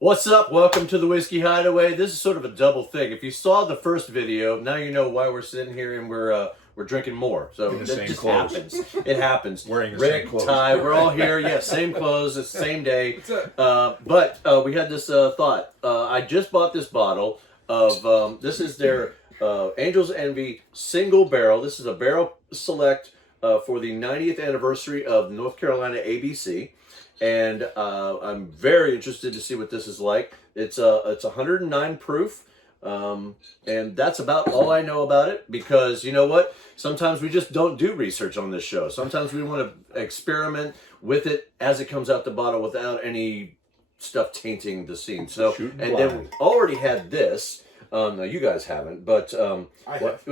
What's up? Welcome to the Whiskey Hideaway. This is sort of a double thing. If you saw the first video, now you know why we're sitting here and we're drinking more. So in the that same just clothes. happens. It happens. Wearing the Rick, same clothes. Ty, we're all here. Yeah, same clothes, the same day. But we had this thought. I just bought this bottle of this is their Angel's Envy single barrel. This is a barrel select for the 90th anniversary of North Carolina ABC. And I'm very interested to see what this is like. It's 109 proof, and that's about all I know about it, because you know what? Sometimes we just don't do research on this show. Sometimes we want to experiment with it as it comes out the bottle without any stuff tainting the scene. So, and then we already had this. No, you guys haven't, but well,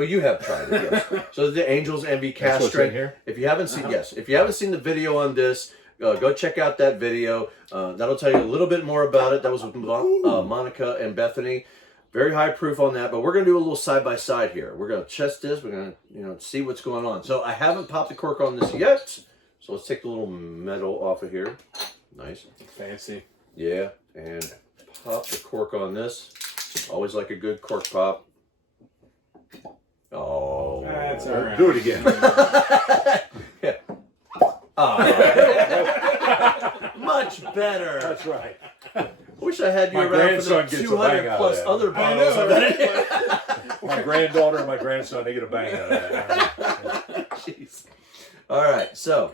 you have tried it. Yes. So the Angel's Envy Cask Strength. Here? If you haven't seen, if you haven't seen the video on this. Go check out that video. That'll tell you a little bit more about it. That was with Monica and Bethany. Very high proof on that, but we're going to do a little side-by-side here. We're going to test this. We're going to see what's going on. So I haven't popped the cork on this yet. So let's take the little metal off of here. Nice. Fancy. Yeah, and pop the cork on this. Always like a good cork pop. Oh. That's all right. Do it again. Yeah. Much better. That's right. I wish I had you My around for the grandson gets a 200 bang out plus of that. other bottles. My granddaughter and my grandson, they get a bang out of that. Jeez. All right, so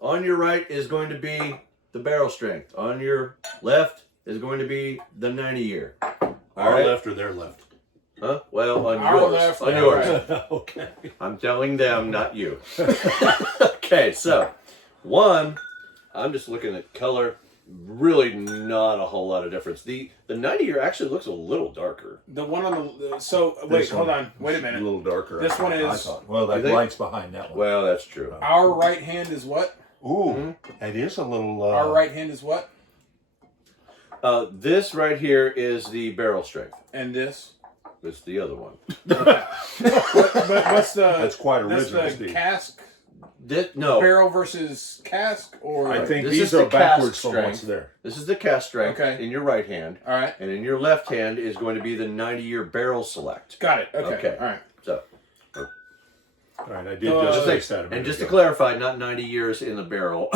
on your right is going to be the barrel strength. On your left is going to be the 90 year. Our left or their left? Huh? Well, on Our yours. left, On our yours. right. Okay. I'm telling them, not you. Okay, so one, I'm just looking at color. Really not a whole lot of difference. The 90 year actually looks a little darker. The one on the wait, hold on, wait a minute. A little darker. This one I is thought. Well, that light's behind that one. Well, that's true. Our right hand is what? Ooh, it is a little. Our right hand is what? This right here is the barrel strength. And this? It's the other one. But what's the? That's quite original, That's the Steve. cask. No. Barrel versus cask, or I think This these is the are backwards cask from strength. what's there. This is the cask strength in your right hand. all right. And in your left hand is going to be the 90 year barrel select. Got it. Okay. Okay. All right. So, All right, I did just taste that a minute and just to ago. clarify, not 90 years in the barrel.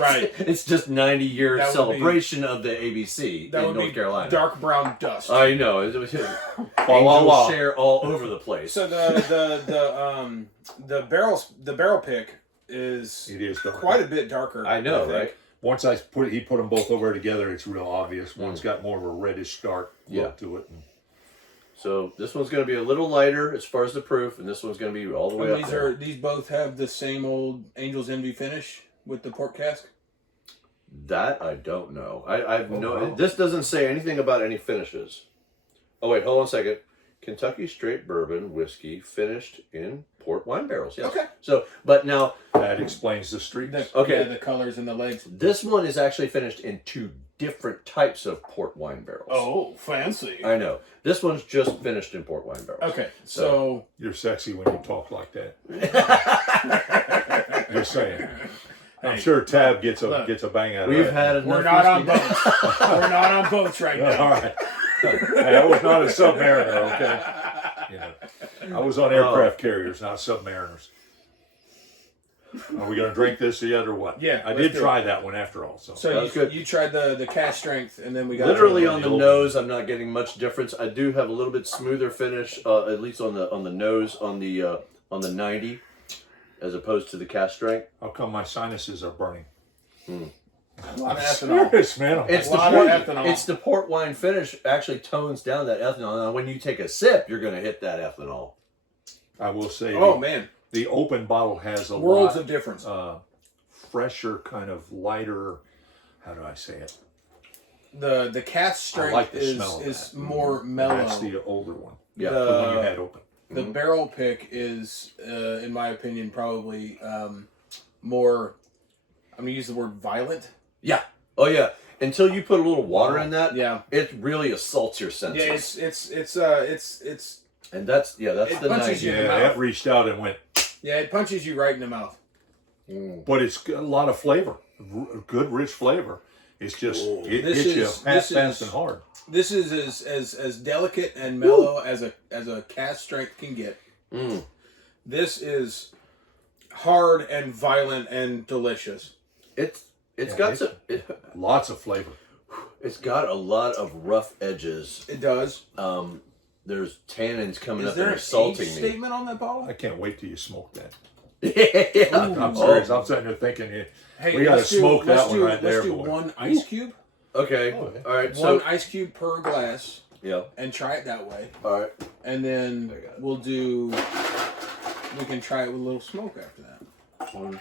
Right. It's just 90 year That would celebration of the ABC That in would North be Carolina. dark brown dust. I know. It was la, la. angels share all over the place. So the barrel pick is It is dark. quite a bit darker. I know, think. right? Once he put them both over together, it's real obvious. One's got more of a reddish dark look to it. So this one's going to be a little lighter as far as the proof, and this one's going to be all the way And up there. these both have the same old Angel's Envy finish with the port cask. That I don't know. I've This doesn't say anything about any finishes. Oh wait, hold on a second. Kentucky straight bourbon whiskey finished in port wine barrels. Yes. Okay. So, but now That explains the streaks. Okay. Yeah, the colors and the legs. this one is actually finished in two different types of port wine barrels. Oh, fancy. I know. This one's just finished in port wine barrels. Okay, so You're sexy when you talk like that. Just saying. I'm sure Tab gets a bang out of We've that. had enough. we're not on whiskey. boats. We're not on boats right now. All right. Hey, I was not a submariner, okay? You know, I was on aircraft carriers, not submariners. Are we going to drink this yet or what? Yeah, I let's did do try that one after all. So, So That's good. you tried the cask strength, and then we got Literally on on the the old nose, I'm not getting much difference. I do have a little bit smoother finish, at least on the nose on the 90, as opposed to the cask strength. how come my sinuses are burning? a lot of ethanol. Serious, man. It's A the lot port, of ethanol. it's the port wine finish actually tones down that ethanol. Now, when you take a sip, you're going to hit that ethanol. I will say Oh man, the open bottle has a worlds lot of difference. fresher, kind of lighter, how do I say it? The cask strength like the smell of is that. more mellow. That's the older one. Yeah. The one you had open. The barrel pick is, in my opinion, probably more. I'm gonna use the word violent. Yeah. Oh yeah. Until you put a little water in that, Yeah. it really assaults your senses. Yeah, it's And that's It the punches nice. you. Yeah, in the that mouth. reached out and went, Yeah, it punches you right in the mouth. but it's got a lot of flavor, good rich flavor. It's just it This hits you is- fast this is- and hard. This is as delicate and mellow as a cask strength can get. Mm. This is hard and violent and delicious. It's Yeah, got it's- Lots of flavor. it's got a lot of rough edges. It does. There's tannins coming Is up there and an age assaulting me. statement on that bottle? I can't wait till you smoke that. Yeah. I'm Oh, serious. I'm sitting there thinking, Hey, we gotta let's do- smoke that let's one do- right there, Let's do boy. one ice cube. okay. Oh, yeah. All right. One So ice cube per glass, yeah. and try it that way. All right. And then I got it. we'll do. We can try it with a little smoke after that. One.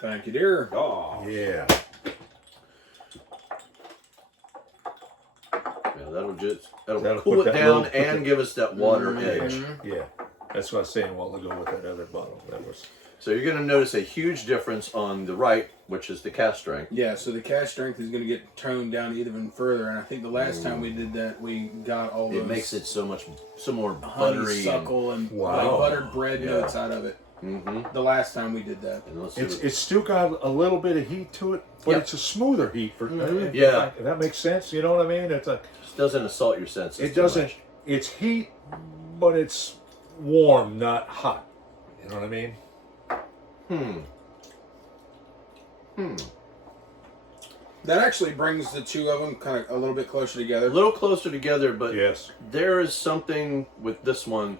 Thank you, dear. Oh. yeah. Yeah, that'll That'll cool put it that down little- and give us that water edge. Yeah. That's what I was saying a while ago with that other bottle. That was So you're going to notice a huge difference on the right, which is the cask strength. Yeah, so the cask strength is going to get toned down even further, and I think the last time we did that, we got all those It makes it so more buttery. honeysuckle and Wow. like buttered bread Yeah. notes out of it. Mm-hmm. The last time we did that. And let's see it's what- it's still got a little bit of heat to it, but Yeah. it's a smoother heat for Yeah. If that makes sense, you know what I mean? It's like just doesn't assault your senses. it too doesn't much. it's heat, but it's warm, not hot. You know what I mean? That actually brings the two of them kind of a little bit closer A together. little closer together, but Yes. there is something with this one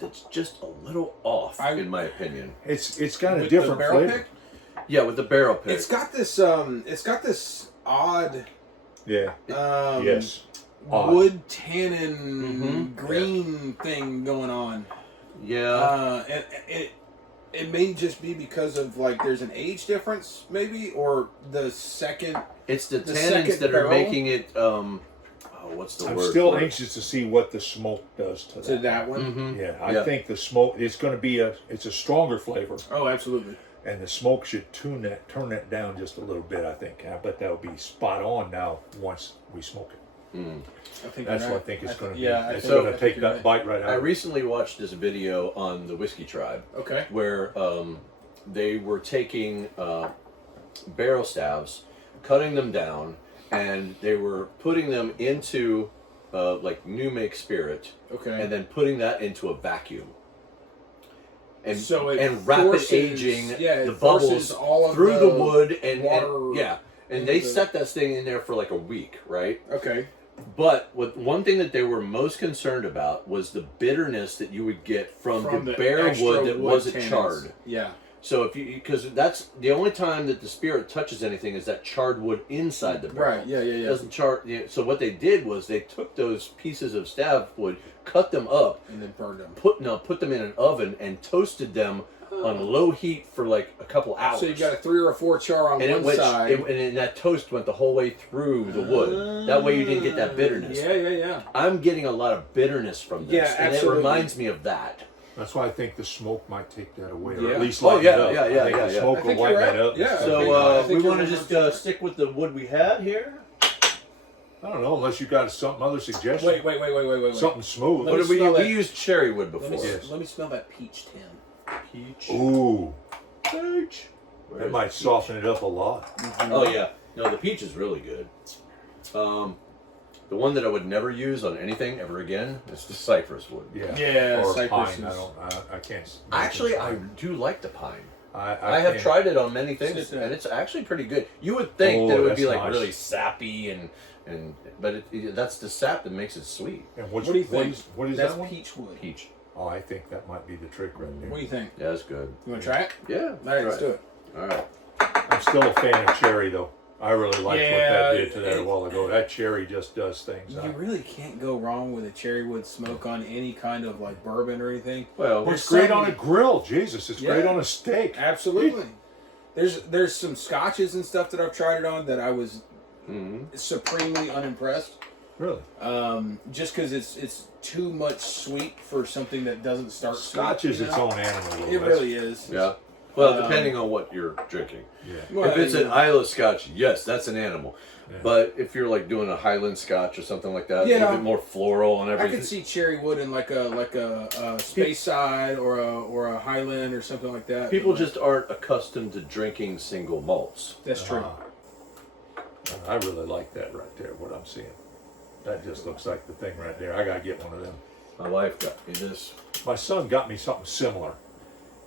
that's just a little off, in my opinion. It's got a With different the barrel flavor. pick, Yeah, with the barrel pick. it's got this odd Yeah. Yes. Odd. wood tannin Mhm. green thing going on. Yeah. And it may just be because of like there's an age difference maybe, or the second. It's the the tannins second that are barrel? making it. What's the I'm word? still for it? anxious to see what the smoke does to To that. that one. Mhm. Yeah, I Yeah. think the smoke it's going to be it's a stronger flavor, Oh, absolutely. and the smoke should turn that down just a little bit. I think. I bet that'll be spot on now once we smoke it. I think That's you're what I right. think it's going to Yeah, be. It's think- going I to think take you're that right. bite right I out. recently watched this video on the Whiskey Tribe Okay. where they were taking barrel staves, cutting them down, and they were putting them into like new make spirit, Okay. and then putting that into a vacuum. And So it and rapid forces- aging yeah, it the forces bubbles all of through the the wood and water yeah. And into they the- set that thing in there for like a week, right? Okay. But one thing that they were most concerned about was the bitterness that you would get from the barrel extra wood that wasn't tannins. charred. Yeah. So if you, because that's the only time that the spirit touches anything is that charred wood inside the barrel. Right. Yeah. Yeah. It Yeah. doesn't char. So what they did was they took those pieces of stab wood, cut them up, And then burned them. put them in an oven, and toasted them on low heat for like a couple hours. So you got a 3 or a 4 char on and one it went, side. and that toast went the whole way through the wood. That way you didn't get that bitterness. Yeah. Yeah. Yeah. I'm getting a lot of bitterness from this, Yeah, and absolutely. it reminds me of that. That's why I think the smoke might take that away, or Yeah. at least Oh, lighten yeah, it up. yeah, I yeah, think yeah, the yeah. smoke I will think lighten you're that right. up. Yeah. I So think we you're want to just 100% stick with the wood we had here. I don't know, unless you got some other suggestion. Wait. Something smooth. Let What me did we smell use? that. We used cherry wood Let before. me, Yes. let me smell that peach tin. Peach. Ooh, Peach. Where that is might the peach? soften it up a lot. Oh yeah, no, the peach is really good. The one that I would never use on anything ever again is the cypress wood. Yeah. Yeah, Or cypress pine. is- I can't. Actually, I do like the pine. I I have can't- tried it on many things, Sit down. and it's actually pretty good. You would think Oh, that it would that's be like nice. really sappy but that's the sap that makes it sweet. And What do you think? What is That's that one? peach wood. Peach. Oh, I think that might be the trick right there. What do you think? Yeah, that's good. You want to try it? Yeah. All right, let's do it. All right. I'm still a fan of cherry, though. I really liked what Yeah, that did to that a it- while ago. That cherry just does things. You really can't go wrong with a cherry wood smoke on any kind of like bourbon or anything. Well, Well, There's it's great some- on a grill. Jesus, it's great Yeah. on a steak. Absolutely. There's some scotches and stuff that I've tried it on that I was mhm. supremely unimpressed. Really. Just because it's too much sweet for something that doesn't start Scotch sweet, is you its know? own animal. though. It That's- really is. Yeah. Well, depending on what you're drinking. Yeah. Well, If it's an Isla Scotch, yes, that's an animal. Yeah. But if you're like doing a Highland Scotch or something like that, a Yeah. little bit more floral and I everything. could see cherry wood in like a Space Side or a Highland or something like that. People But just aren't accustomed to drinking single malts. that's true. I really like that right there, what I'm seeing. That just looks like the thing right there. I gotta get one of them. My wife got me this. My son got me something similar,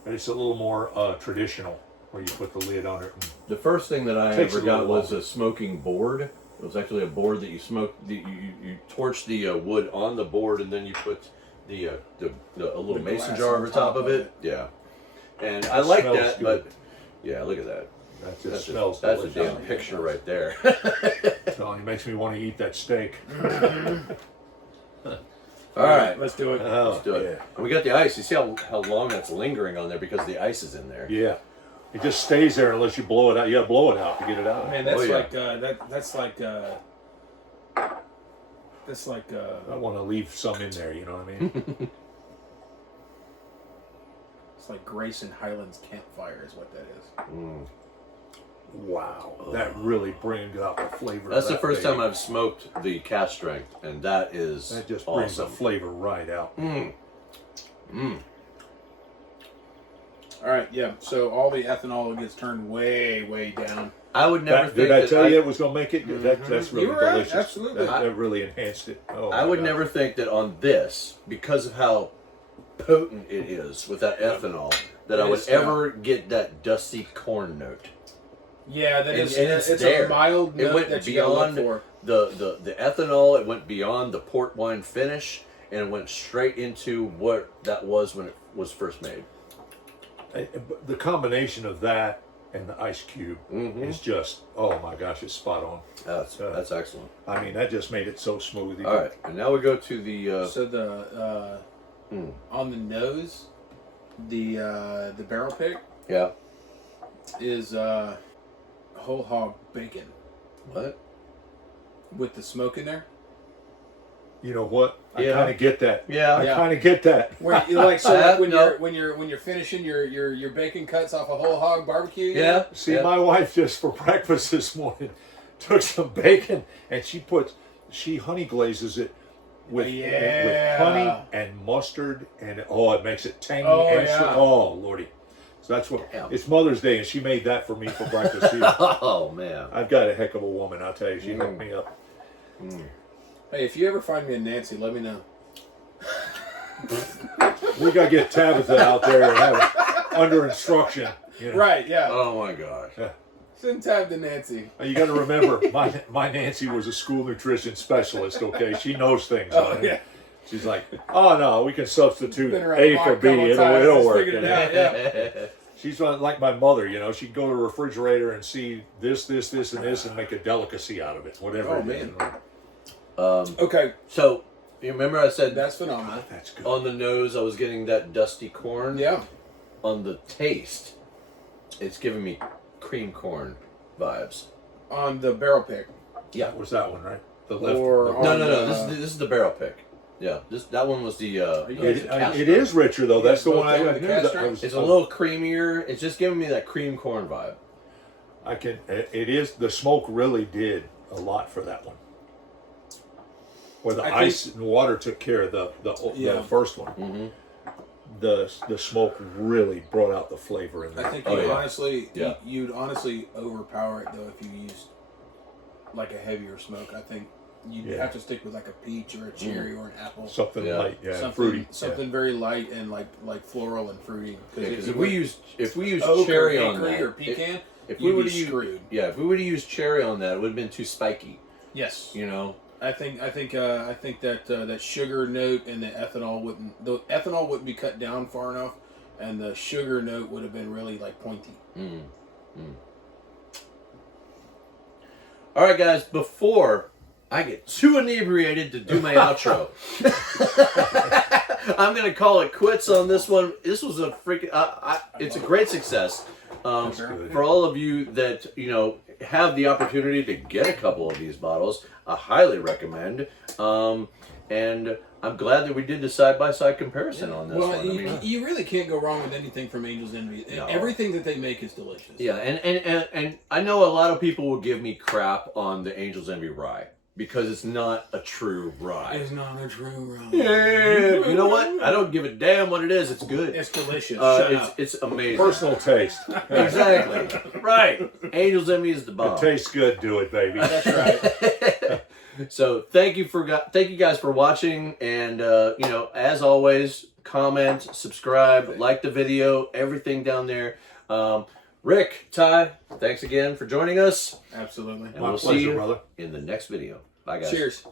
but it's a little more traditional, where you put the lid on it. And The first thing that I Takes ever a got little was longer. a smoking board. It was actually a board that you smoked. You torch the wood on the board, and then you put a little The mason glass jar on over top of it. Yeah, and I like smells that. good. But yeah, look at that. that just That's smells that's a delicious. damn picture right there. So it makes me want to eat that steak. All right, let's do it. Oh, let's do it. And we got the ice. You see how long that's lingering on there because the ice is in there. Yeah. It just stays there unless you blow it out. You gotta blow it out to get it out. Man, that's Oh, yeah. like that's like I want to leave some in there, you know what I mean? it's like Grayson Highlands Campfire is what that is. Mm. Wow. That really brings out the flavor. That's of the that first baby. time I've smoked the cask strength, and that is That just brings the awesome. flavor right out. Mm. Mm. All right, yeah. So all the ethanol gets turned way down. I would never think Did I that tell you it was going to make it? That's really You were right, delicious. absolutely. That really enhanced it. Oh, I my would God. never think that on this, because of how potent it is with that ethanol, that I would It's, ever get that dusty corn note. Yeah, that And- is. and it's It's there. a mild It note went that you gotta look beyond for. the ethanol. It went beyond the port wine finish, and it went straight into what that was when it was first made. But the combination of that and the ice cube Mhm. is just, oh my gosh, it's spot on. That's excellent. I mean, that just made it so smooth. You All could- right, and now we go to the. So the on the nose, the barrel pick Yeah. is whole hog bacon What? with the smoke in there. You know what? I Yeah. kind of get that. Yeah. I Yeah. kind of get that. Where you like so I have like when no- you're finishing your bacon cuts off a whole hog barbecue. you know? Yeah. See, yeah. my wife just for breakfast this morning took some bacon and she honey glazes it with Yeah. honey and mustard and it makes it tangy Oh, and yeah. sweet. Oh lordy. So that's what Damn. it's Mother's Day and she made that for me for breakfast here. Oh man. I've got a heck of a woman, I'll tell you. She hooked me up. Hey, if you ever find me a Nancy, let me know. We gotta get Tabitha out there and have her under instruction. You know? Right? Yeah. Oh my gosh. Send tab to Nancy. You got to remember, my Nancy was a school nutrition specialist. Okay, she knows things. Oh, on it. yeah. She's like, oh no, we can substitute Been around A the block for a B. couple It'll times, just work. figured you it know? out. Yeah. She's like my mother. You know, she'd go to the refrigerator and see this, and this, and make a delicacy out of it. Whatever. Oh, it is. man. Okay, So you remember I said that's phenomenal. That's good. on the nose I was getting that dusty corn. Yeah. On the taste, it's giving me cream corn vibes. On the barrel pick. Yeah. That was that one, right? The left. Or the- on No. the- This is the barrel pick. Yeah. That one was the. you it, guys- it is richer though. You That's guys the one both I down knew. with the That cast I was, It's a little creamier. It's just giving me that cream corn vibe. I can. It is. The smoke really did a lot for that one. Where the I ice and water took care of the Yeah. first one. Mm-hmm. The smoke really brought out the flavor in I that. think Oh, you yeah. honestly, Yeah. you'd honestly overpower it though if you used like a heavier smoke. I think you'd Yeah. have to stick with like a peach or a cherry or an apple. Something Yeah. light, yeah, something fruity. something very light and like floral and fruity. Because you if we went use oak cherry or on hickory that, or pecan, if you'd we were be to use screwed. if we were to use cherry on that, it would have been too spiky. Yes, You know. I think that that sugar note and the ethanol wouldn't be cut down far enough, and the sugar note would have been really like pointy. Mm. Mm. All right, guys. Before I get too inebriated to do my outro, I'm gonna call it quits on this one. This was a freaking. It's a great success. That's good. For all of you that have the opportunity to get a couple of these bottles, I highly recommend. And I'm glad that we did the side-by-side comparison on this Well, one. I mean, you really can't go wrong with anything from Angel's Envy. No. Everything that they make is delicious. yeah, and I know a lot of people will give me crap on the Angel's Envy rye because it's not a true rye. It's not a true rye. Yeah, you know what? I don't give a damn what it is. It's good. It's delicious. Shut up. It's amazing. Personal taste. Exactly. Right. Angel's Envy is the bomb. It tastes good. Do it, baby. That's right. So thank you guys for watching, and you know, as always, comment, subscribe, like the video, everything down there. Rick, Ty, thanks again for joining us, Absolutely. and My we'll pleasure, see you brother. in the next video. Bye, guys. Cheers.